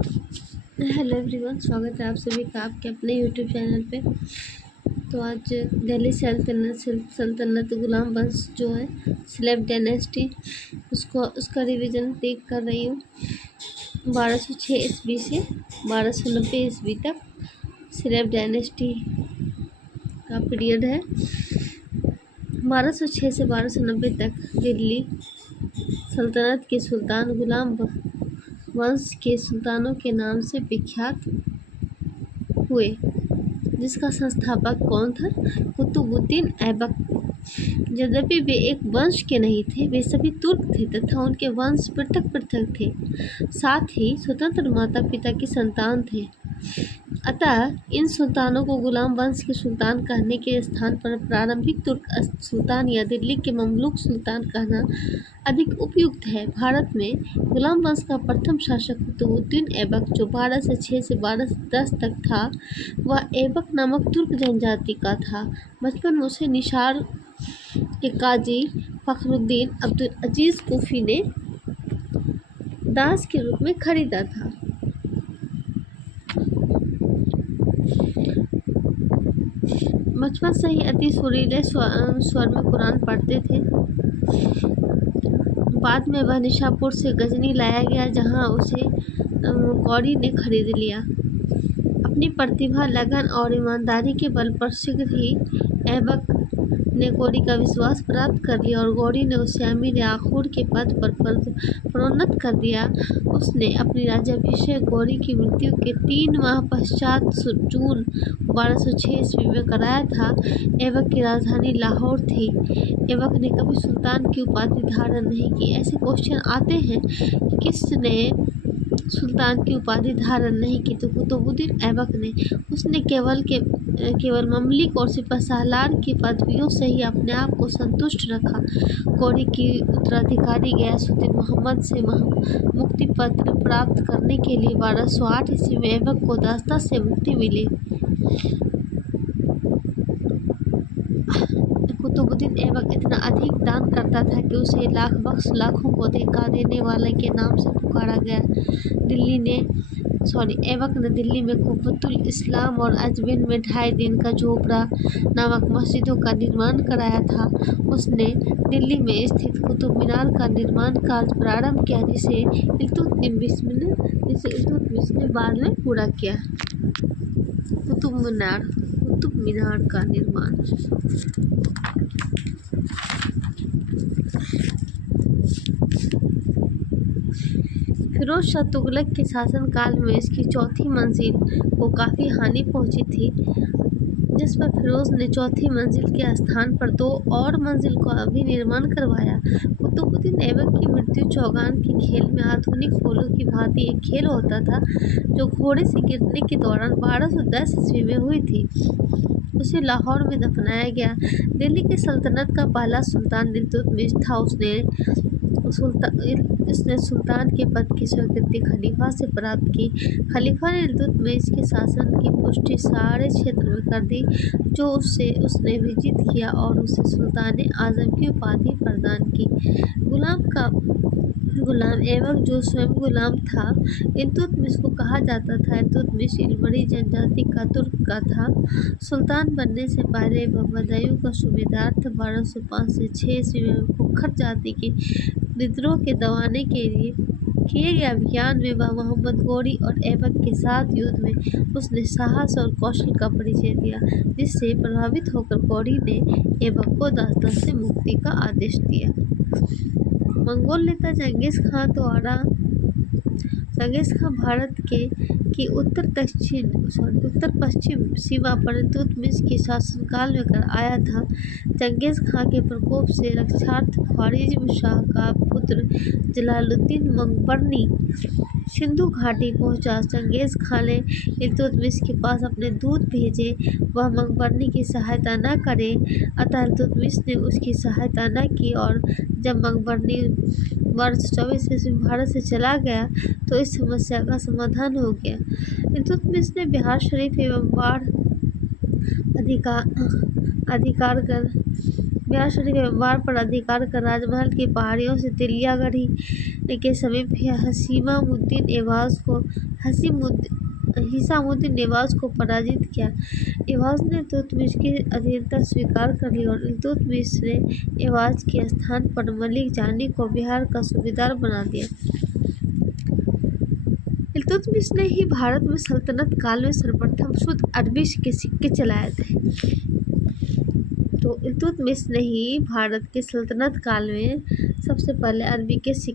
Hello everyone, स्वागत है आप सभी का आपके अपने यूट्यूब चैनल पे। तो आज दिल्ली सल्तनत गुलाम वंश जो है स्लेव डायनेस्टी उसका रिवीजन देख कर रही हूँ। 1206 ईस्वी से 1290 ईस्वी तक स्लेव डायनेस्टी का पीरियड है। 1206 से 1290 तक दिल्ली सल्तनत के सुल्तान गुलाम वंश के सुल्तानों के नाम से विख्यात हुए, जिसका संस्थापक कौन था? कुतुबुद्दीन ऐबक। यद्यपि वे एक वंश के नहीं थे, वे सभी तुर्क थे तथा उनके वंश पृथक पृथक थे, साथ ही स्वतंत्र माता पिता की संतान थे। अतः इन सुल्तानों को गुलाम वंश के सुल्तान कहने के स्थान पर प्रारंभिक तुर्क सुल्तान या दिल्ली के ममलूक सुल्तान कहना अधिक उपयुक्त है। भारत में गुलाम वंश का प्रथम शासक कुतुबुद्दीन ऐबक, जो 1206 से 1210 तक था, वह ऐबक नामक तुर्क जनजाति का था। बचपन में उसे निसार के काजी फखरुद्दीन अब्दुल अजीज कोफी ने दास के रूप में खरीदा था। बचपन से ही अति सुरीले स्वर में कुरान पढ़ते थे। बाद में वह निशापुर से गजनी लाया गया, जहां उसे गौरी ने खरीद लिया। अपनी प्रतिभा, लगन और ईमानदारी के बल पर शीघ्र ही ऐबक ने गौरी का विश्वास प्राप्त कर लिया और गौरी ने उसे अमीर आखूर के पद पर प्रोन्नत कर दिया। उसने अपनी राज्याभिषेक गौरी की मृत्यु के 3 माह पश्चात जून 1206 ईस्वी में कराया था। ऐबक की राजधानी लाहौर थी। ऐबक ने कभी सुल्तान की उपाधि धारण नहीं की। ऐसे क्वेश्चन आते हैं कि किसने सुल्तान की उपाधि धारण नहीं की, तो कुतुबुद्दीन ऐबक ने। उसने केवल ममलिक और सिपहसालार की पदवियों से ही अपने आप को संतुष्ट रखा। गौरी की उत्तराधिकारी गयासुद्दीन मोहम्मद से मुक्ति पत्र प्राप्त करने के लिए 1208 ईस्वी में ऐबक को दास्ता से मुक्ति मिली। कुतुबुद्दीन ऐबक इतना अधिक दान करता था कि उसे लाख बख्श लाखों को धक्का देने वाले के नाम से पुकारा गया। ऐबक ने दिल्ली में कुब्बतुल इस्लाम और अजमेर में 2.5 दिन का झोपड़ा नामक मस्जिदों का निर्माण कराया था। उसने दिल्ली में स्थित कुतुब मीनार का निर्माण कार्य प्रारंभ किया, जिसे इल्तुतमिश ने बाद में पूरा किया। कुतुब मीनार का निर्माण फिरोज शाह तुगलक के शासनकाल में इसकी चौथी मंजिल को काफ़ी हानि पहुंची थी, जिस पर फिरोज ने चौथी मंजिल के स्थान पर 2 और मंजिल का भी निर्माण करवाया। कुतुबुद्दीन ऐबक की मृत्यु चौगान के खेल में आधुनिक पोलो की भांति एक खेल होता था, जो घोड़े से गिरने के दौरान 1210 ईस्वी में हुई थी। उसे लाहौर में दफनाया गया। दिल्ली की सल्तनत का पहला सुल्तान इल्तुतमिश था। उसने सुल्तान के पद की स्वीकृति खलीफा से प्राप्त की। खलीफा ने इल्तुतमिश के शासन की पुष्टि सारे क्षेत्र में कर दी, जो उसने विजित किया, और उसे सुल्तान आजम की उपाधि प्रदान की। गुलाम ऐबक, जो स्वयं गुलाम था, इल्तुतमिश को कहा जाता था। इल्तुतमिश इलमरी जनजाति का तुर्क का था। सुल्तान बनने से पहले वह बदायूं का सूबेदार था। 1205 से 6 ईस्वी में खोखर जाति के विद्रोह के दबाने के लिए किए गए अभियान में वह मोहम्मद गौरी और ऐबक के साथ युद्ध में उसने साहस और कौशल का परिचय दिया, जिससे प्रभावित होकर गौरी ने ऐबक को दास्ता से मुक्ति का आदेश दिया। मंगोल नेता चंगेज खां भारत की उत्तर पश्चिम सीमा पर इल्तुतमिश के शासनकाल में आया था। चंगेज खां के प्रकोप से रक्षार्थ ख्वारिज़्म शाह का पुत्र जलालुद्दीन मंगबरनी सिंधु घाटी पहुंचा। चंगेज खां ने इल्तुतमिश के पास अपने दूत भेजे, वह मंगबरनी की सहायता न करे, अतः इल्तुतमिश ने उसकी सहायता न की, और जब मंगबरनी 1224 ईस्वी में भारत से चला गया तो इस समस्या का समाधान हो गया। इल्तुतमिश ने बिहार शरीफ एवं बाढ़ अधिकार कर बिहार शरीफ व्यापार पर अधिकार का राजमहल की पहाड़ियों से तिलियागढ़ी के समीप हिसामुद्दीन ऐबक को पराजित किया। ऐबक ने इल्तुतमिश की अधीनता स्वीकार कर ली और इल्तुतमिश ने ऐबक के स्थान पर मलिक जानी को बिहार का सूबेदार बना दिया। इल्तुतमिश ने ही भारत में सल्तनत काल में सर्वप्रथम शुद्ध अरबी के सिक्के चलाए थे। तो इल्तुतमिश ने ही भारत के सल्तनत काल में सबसे पहले अरबी के सिक्के